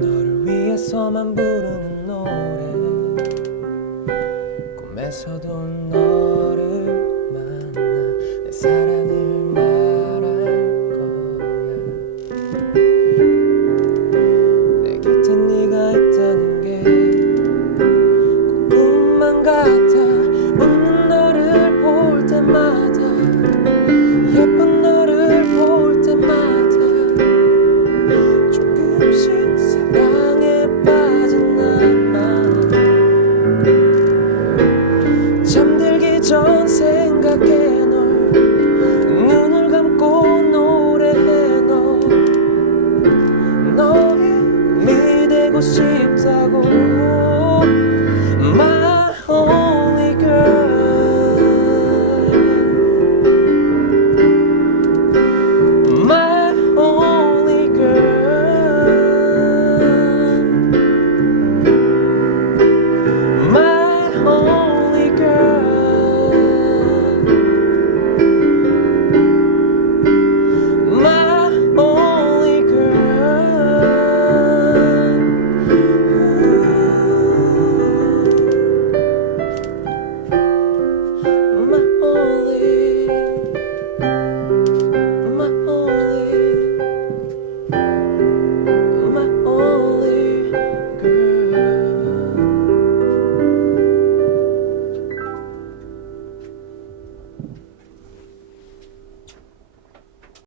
너를 위해서만 부르는 노래. 꿈에서도 너를 만나 내 사랑을 말할 거야. 내 곁에 네가 있다는 게 꿈만 같아. 웃는 너를 볼 때마다 see.